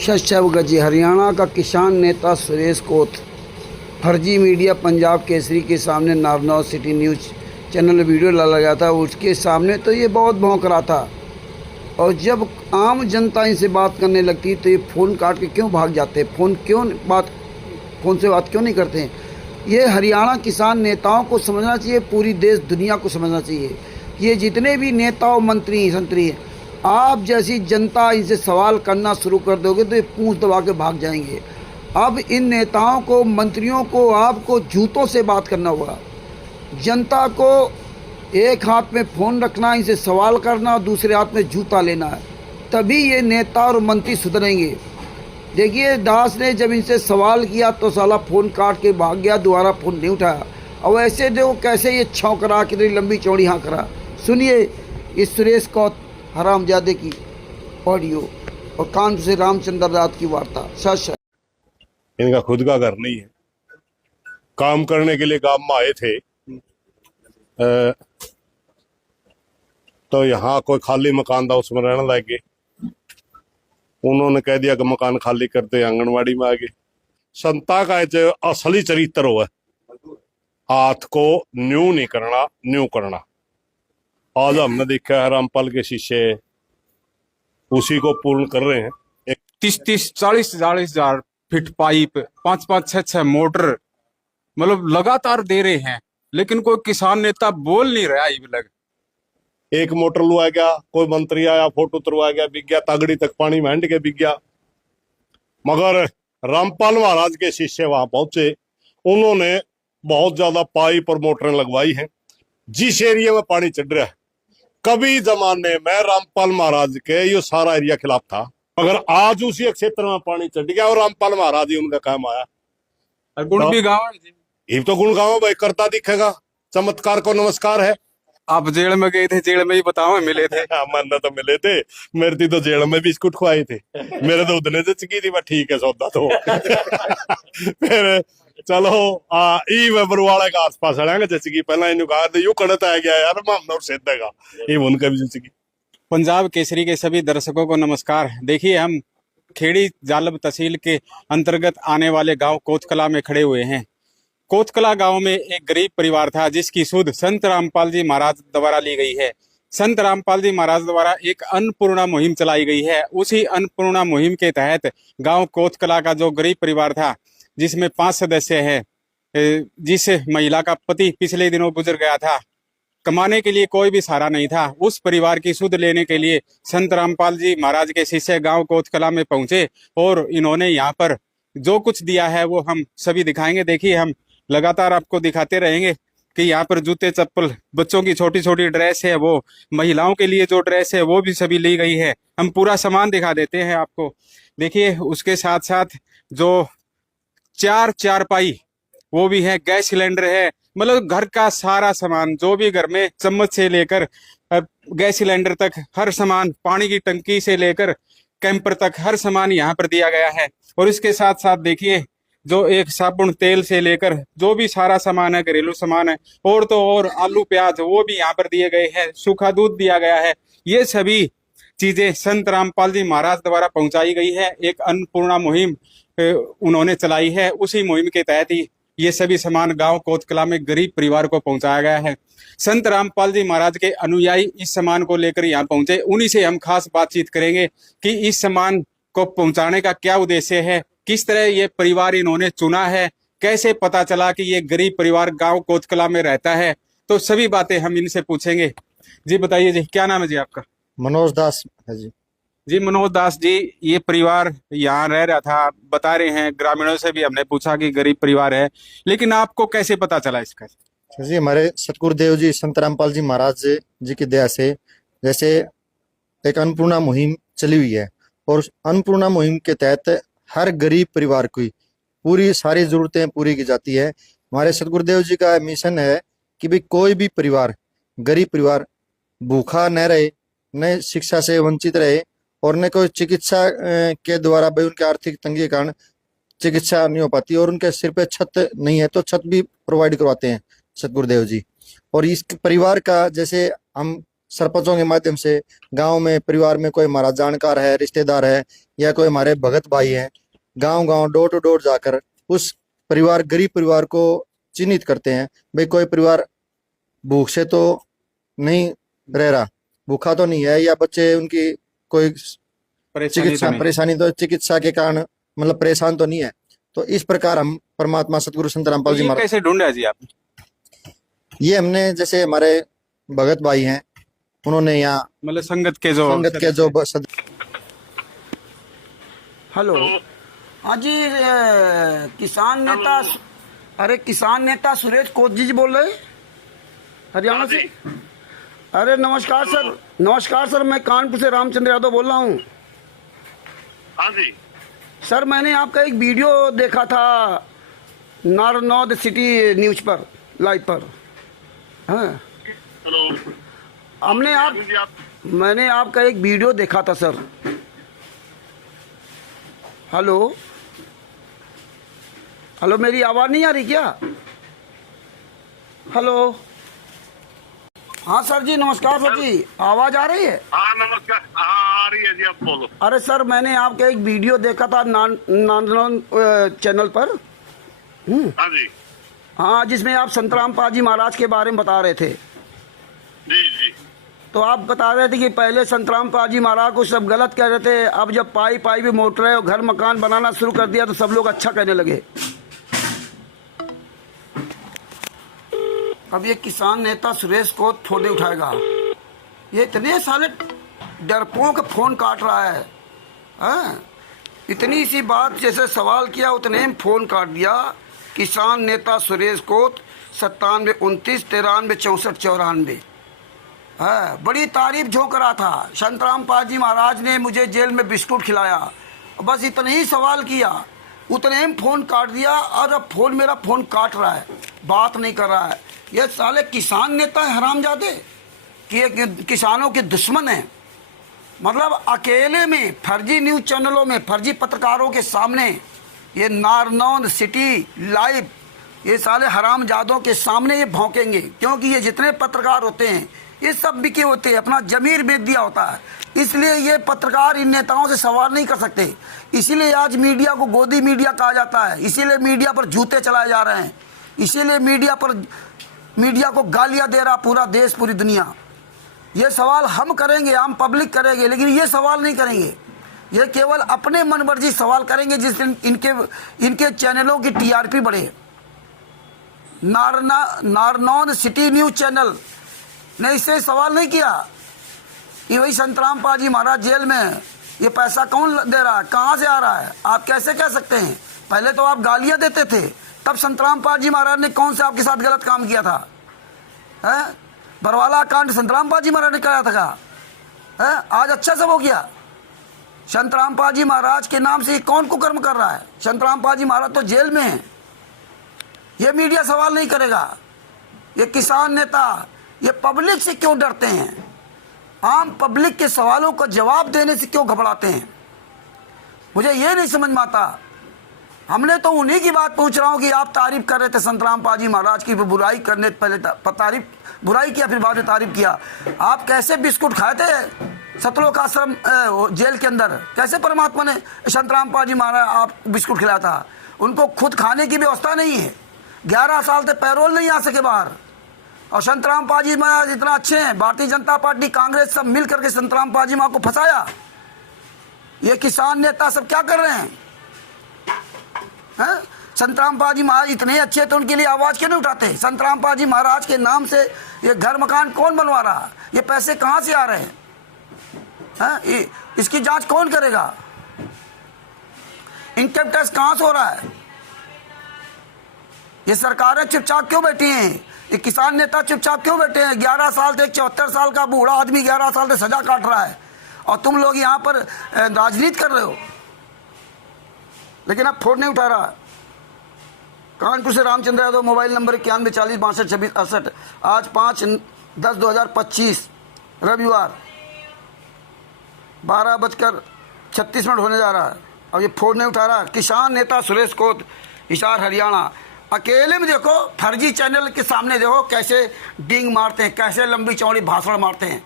छत्तीसगढ़ जी। हरियाणा का किसान नेता सुरेश कोत फर्जी मीडिया पंजाब केसरी के सामने नारनौल सिटी न्यूज़ चैनल में वीडियो डाला गया था। उसके सामने तो ये बहुत भौंक रहा था, और जब आम जनता इनसे बात करने लगती तो ये फ़ोन काट के क्यों भाग जाते, फ़ोन से बात क्यों नहीं करते हैं। ये हरियाणा किसान नेताओं को समझना चाहिए, पूरी देश दुनिया को समझना चाहिए। ये जितने भी नेता और मंत्री संतरी हैं, आप जैसी जनता इनसे सवाल करना शुरू कर दोगे तो ये पूंछ दबा के भाग जाएंगे। अब इन नेताओं को, मंत्रियों को, आपको जूतों से बात करना होगा। जनता को एक हाथ में फ़ोन रखना, इनसे सवाल करना, और दूसरे हाथ में जूता लेना है, तभी ये नेता और मंत्री सुधरेंगे। देखिए, दास ने जब इनसे सवाल किया तो साला फ़ोन काट के भाग गया, दोबारा फ़ोन नहीं उठाया। और ऐसे देखो कैसे ये छौंकरा, कितनी लंबी चौड़ी हाँ करा। सुनिए इस सुरेश कौत हरामजादे की ऑडियो और कानपुर से रामचंद्र रात की वार्ता। सच इनका खुद का घर नहीं है, काम करने के लिए गांव में आए थे। तो यहाँ कोई खाली मकान था, उसमें रहने लगे। उन्होंने कह दिया कि मकान खाली करते, आंगनवाड़ी में आ गए। संता का जो असली चरित्र हो है, हाथ को न्यू नहीं करना, न्यू करना। आज हमने देखा है रामपाल के शीशे उसी को पूर्ण कर रहे हैं। 30-30, 40-40 हजार फीट पाइप, 5-5, 6-6 मोटर, मतलब लगातार दे रहे हैं, लेकिन कोई किसान नेता बोल नहीं रहा। ये लग एक मोटर लुआ गया, कोई मंत्री आया, फोटो उतरवा गया, बिक गया, तागड़ी तक पानी में हंड के बिक गया। मगर रामपाल महाराज के शिष्य वहां पहुंचे, उन्होंने बहुत ज्यादा पाइप और मोटरें लगवाई हैं। जिस एरिया में पानी चढ़ रहा है, कभी जमाने में रामपाल महाराज के ये सारा एरिया खिलाफ था, मगर आज उसी क्षेत्र में पानी चढ़ गया और रामपाल महाराज ही उनका काम आया। गुण भी गाँव ये तो गुण गाँव भाई करता दिखेगा, चमत्कार को नमस्कार है। आप जेल में गए थे, जेल में ही बताओ मिले थे। मन तो मिले थे, मेरे तो जेल में बिस्कुट खुआए थे, मेरे तो उतने से चकी थी। ठीक है सौदा तो फिर चलो ई बरुवाड़ा के आसपास रहेंगे जैसे कि पहला इन कहा यू कड़त आ गया यार, मामला और सेदेगा ये उनका भी जैसे कि। पंजाब केसरी के सभी दर्शकों को नमस्कार। देखिए, हम खेड़ी जालब तहसील के अंतर्गत आने वाले गांव कोतकला में खड़े हुए हैं। कोतकला गांव में एक गरीब परिवार था जिसकी सुध संत रामपाल जी महाराज द्वारा ली गई है। संत रामपाल जी महाराज द्वारा एक अन्नपूर्णा मुहिम चलाई गई है। उसी अन्नपूर्णा मुहिम के तहत गांव कोतकला का जो गरीब परिवार था, जिसमें 5 सदस्य हैं, जिस महिला का पति पिछले दिनों गुजर गया था, कमाने के लिए कोई भी सहारा नहीं था, उस परिवार की सुध लेने के लिए संत रामपाल जी महाराज के शिष्य गांव कोतकला में पहुंचे और इन्होंने यहाँ पर जो कुछ दिया है वो हम सभी दिखाएंगे। देखिए, हम लगातार आपको दिखाते रहेंगे कि यहाँ पर जूते, चप्पल, बच्चों की छोटी छोटी ड्रेस है, वो महिलाओं के लिए जो ड्रेस है वो भी सभी ली गई है। हम पूरा सामान दिखा देते हैं आपको। देखिए, उसके साथ साथ जो 4 चारपाई वो भी है, गैस सिलेंडर है, मतलब घर का सारा सामान, जो भी घर में चम्मच से लेकर गैस सिलेंडर तक हर सामान, पानी की टंकी से लेकर कैंपर तक हर सामान यहाँ पर दिया गया है। और इसके साथ साथ देखिए, जो एक साबुन तेल से लेकर जो भी सारा सामान है, घरेलू सामान है, और तो और आलू प्याज वो भी यहाँ पर दिए गए हैं, सूखा दूध दिया गया है। ये सभी चीजें संत रामपाल जी महाराज द्वारा पहुंचाई गई है। एक अन्नपूर्णा मुहिम उन्होंने चलाई है, उसी मुहिम के तहत ही ये सभी सामान गांव कोतकला में गरीब परिवार को पहुंचाया गया है। संत रामपाल जी महाराज के अनुयायी इस सामान को लेकर यहाँ पहुंचे, उन्हीं से हम खास बातचीत करेंगे कि इस सामान को पहुंचाने का क्या उद्देश्य है, किस तरह ये परिवार इन्होंने चुना है, कैसे पता चला कि ये गरीब परिवार गांव कोतकला में रहता है। तो सभी बातें हम इनसे पूछेंगे। जी बताइए जी, क्या नाम है जी आपका? मनोज दास है जी। जी मनोज दास जी, ये परिवार यहाँ रह रहा था, बता रहे हैं, ग्रामीणों से भी हमने पूछा कि गरीब परिवार है, लेकिन आपको कैसे पता चला इसका? जी, हमारे सतगुरुदेव जी संत रामपाल जी महाराज जी की दया से जैसे एक अन्नपूर्णा मुहिम चली हुई है, और अन्नपूर्णा मुहिम के तहत हर गरीब परिवार की पूरी सारी जरूरतें पूरी की जाती है। हमारे सतगुरुदेव जी का मिशन है कि भाई कोई भी परिवार, गरीब परिवार भूखा न रहे, न शिक्षा से वंचित रहे, और न कोई चिकित्सा के द्वारा भाई उनके आर्थिक तंगी के कारण चिकित्सा नहीं हो पाती, और उनके सिर पे छत नहीं है तो छत भी प्रोवाइड करवाते हैं सतगुरुदेव जी। और इस परिवार का जैसे हम सरपंचों के माध्यम से गांव में परिवार में कोई हमारा जानकार है, रिश्तेदार है या कोई हमारे भगत भाई है, गांव गांव डोर टू डोर जाकर उस परिवार गरीब परिवार को चिन्हित करते हैं। भाई कोई परिवार भूख से तो नहीं रह रहा, भूखा तो नहीं है, या बच्चे उनकी कोई परेशानी तो चिकित्सा के कारण मतलब परेशान तो नहीं है। तो इस प्रकार हम परमात्मा सतगुरु संत रामपाल जी ये महाराज, कैसे ढूंढा जी आप? ये हमने जैसे हमारे भगत भाई हैं, उन्होंने यहाँ मतलब संगत के जो हेलो, हाँ जी, किसान नेता, अरे किसान नेता सुरेश कोत जी बोल रहे हरियाणा से। अरे नमस्कार सर, नमस्कार सर, मैं कानपुर से रामचंद्र यादव बोल रहा हूँ। हाँ जी सर, मैंने आपका एक वीडियो देखा था नारनौद सिटी न्यूज पर, लाइव पर। हाँ, हेलो, मैंने आपका एक वीडियो देखा था सर। हेलो हेलो, मेरी आवाज़ नहीं आ रही क्या? हेलो, हाँ सर जी, नमस्कार सर जी, आवाज़ आ रही है? हाँ नमस्कार, हाँ आ रही है जी, आप बोलो। अरे सर, मैंने आपका एक वीडियो देखा था नाननौद चैनल पर। हाँ जी, हाँ, जिसमें आप संतराम पाजी महाराज के बारे में बता रहे थे। जी जी, तो आप बता रहे थे कि पहले संतराम पाजी महाराज को सब गलत कह रहे थे, अब जब पाई पाई भी मोटरें और घर मकान बनाना शुरू कर दिया तो सब लोग अच्छा कहने लगे। अब ये किसान नेता सुरेश को फोन नहीं उठाएगा, ये इतने साले डरपों के फोन काट रहा है। हाँ? इतनी सी बात जैसे सवाल किया उतने में फोन काट दिया। किसान नेता सुरेश कोत 97 29 93 64 94। हाँ, बड़ी तारीफ झोंक रहा था। संतराम पाजी महाराज ने मुझे जेल में बिस्कुट खिलाया, बस इतने ही सवाल किया, उतने में फ़ोन काट दिया। और अब मेरा फ़ोन काट रहा है, बात नहीं कर रहा है। ये साले किसान नेता है हरामजादे, कि ये किसानों के दुश्मन हैं। मतलब अकेले में फर्जी न्यूज़ चैनलों में फर्जी पत्रकारों के सामने ये नारनौद सिटी लाइव, ये साले हरामजादों के सामने ये भौंकेंगे, क्योंकि ये जितने पत्रकार होते हैं ये सब बिके होते हैं, अपना जमीर बेच दिया होता है। इसलिए ये पत्रकार इन नेताओं से सवाल नहीं कर सकते। इसीलिए आज मीडिया को गोदी मीडिया कहा जाता है, इसीलिए मीडिया पर जूते चलाए जा रहे हैं, इसीलिए मीडिया को गालियां दे रहा पूरा देश, पूरी दुनिया। ये सवाल हम करेंगे, आम पब्लिक करेंगे, लेकिन ये सवाल नहीं करेंगे। ये केवल अपने मनमर्जी सवाल करेंगे जिस दिन इनके चैनलों की टीआरपी बढ़े। नारनौद सिटी न्यूज़ चैनल ने इससे सवाल नहीं किया कि वही संतराम पाजी महाराज जेल में, ये पैसा कौन दे रहा है, कहाँ से आ रहा है। आप कैसे कह सकते हैं? पहले तो आप गालियां देते थे, तब संतराम पाजी महाराज ने कौन से आपके साथ गलत काम किया था? है बरवाला कांड संतराम पाजी महाराज ने कराया था? है आज अच्छा सब हो गया? संतराम पाजी महाराज के नाम से कौन कुकर्म कर रहा है? संतराम पाजी महाराज तो जेल में है। ये मीडिया सवाल नहीं करेगा। ये किसान नेता ये पब्लिक से क्यों डरते हैं? आम पब्लिक के सवालों का जवाब देने से क्यों घबराते हैं? मुझे ये नहीं समझ में आता। हमने तो उन्हीं की बात पूछ रहा हूँ कि आप तारीफ कर रहे थे संतराम पाजी महाराज की, बुराई करने पहले बुराई किया, फिर बाद में तारीफ किया। आप कैसे बिस्कुट खाए थे सतलोक आश्रम जेल के अंदर? कैसे परमात्मा ने संतराम पाजी महाराज आप बिस्कुट खिलाया था? उनको खुद खाने की व्यवस्था नहीं है, 11 साल से पैरोल नहीं आ सके बाहर। और संतराम पाजी महाराज इतना अच्छे हैं, भारतीय जनता पार्टी कांग्रेस सब मिल करके संतराम पाजी महाराज को फंसाया। ये किसान नेता सब क्या कर रहे हैं? संतराम पाजी महाराज इतने अच्छे तो उनके लिए आवाज क्यों नहीं उठाते? संतराम पाजी महाराज के नाम से ये घर मकान कौन बनवा रहा है? ये पैसे कहाँ से आ रहे हैं? इसकी जांच कौन करेगा? इनकम टैक्स कहाँ से हो रहा है? ये सरकारें चुपचाप क्यों बैठी हैं? ये किसान नेता चुपचाप क्यों बैठे हैं? 11 साल से 74 साल का बूढ़ा आदमी 11 साल से सजा काट रहा है और तुम लोग यहाँ पर राजनीति कर रहे हो। लेकिन अब फोन नहीं उठा रहा। कानपुर से रामचंद्र यादव, मोबाइल नंबर 91 40 62 26 68। आज 5/10/2025 रविवार 12:36 होने जा रहा है। अब ये फोन नहीं उठा रहा। किसान नेता सुरेश कोत, हिसार हरियाणा, अकेले में देखो फर्जी चैनल के सामने देखो कैसे डींग मारते हैं, कैसे लंबी चौड़ी भाषण मारते हैं।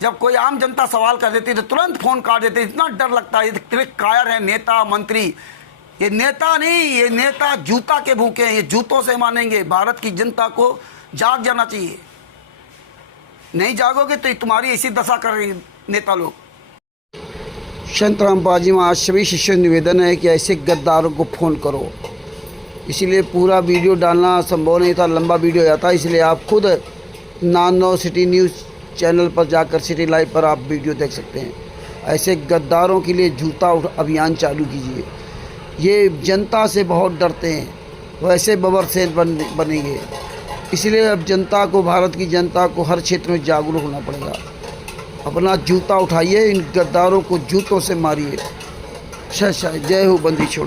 जब कोई आम जनता सवाल कर देती है तो तुरंत फोन काट देते, इतना डर लगता है। इतने कायर है नेता मंत्री। ये नेता नहीं, ये नेता जूता के भूखे हैं, ये जूतों से मानेंगे। भारत की जनता को जाग जाना चाहिए, नहीं जागोगे तो तुम्हारी ऐसी दशा कर रही नेता लोग। संत रामपाल जी में आज सभी शिष्यों निवेदन है कि ऐसे गद्दारों को फ़ोन करो। इसीलिए पूरा वीडियो डालना संभव नहीं था, लंबा वीडियो हो जाता। इसलिए आप खुद नारनौल सिटी न्यूज़ चैनल पर जाकर सिटी लाइव पर आप वीडियो देख सकते हैं। ऐसे गद्दारों के लिए जूता अभियान चालू कीजिए। ये जनता से बहुत डरते हैं, वैसे बबरसेन बनेंगे। इसलिए अब जनता को, भारत की जनता को हर क्षेत्र में जागरूक होना पड़ेगा। अपना जूता उठाइए, इन गद्दारों को जूतों से मारिए। जय हो बंदी छोड़।